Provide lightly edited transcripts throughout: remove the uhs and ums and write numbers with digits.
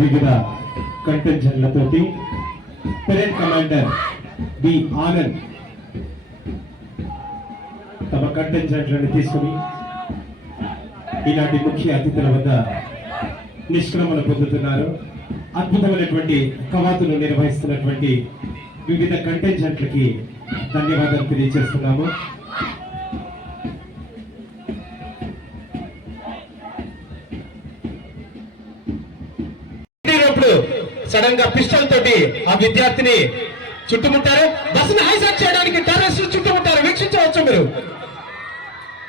వివిధ కంటెంజన్లతోటి parade commander B Anand తమ కంటెంజెంట్లను తీసుకుని ఈనాటి ముఖ్య అతిథుల వద్ద నిష్క్రమణ పొందుతున్నారు. అద్భుతమైనటువంటి కవాతులు నిర్వహిస్తున్నటువంటి వివిధ కంటెంజెంట్లకి ధన్యవాదాలు తెలియజేస్తున్నాము. సడన్ గా పిస్టల్ తోటి ఆ విద్యార్థిని చుట్టుముట్టారు. బస్సును హైజాక్ చేయడానికి టెర్రరిస్టులు చుట్టుముట్టారు. వీక్షించవచ్చు మీరు.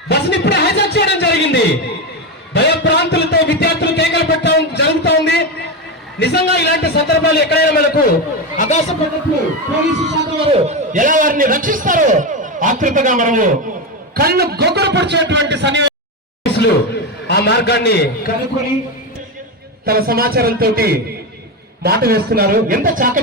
బస్సుని ఇప్పుడే హైజాక్ చేయడం జరిగింది. భయప్రాంతులతో విద్యార్థులు కేకలు పెట్టడం జరుగుతూ ఉంది. నిజంగా ఇలాంటి సందర్భాలు ఎక్కడైనా మనకు అవకాశం పడినప్పుడు పోలీసు శాఖ వారు ఎలా వారిని రక్షిస్తారో ఆతృతగా మనము కళ్ళు గొగ్గలు పొడిచేటువంటి సన్నివేశాలు ఆ మార్గాన్ని కనుక్కొని తన సమాచారంతో మాట వేస్తున్నారు. ఎంత చాక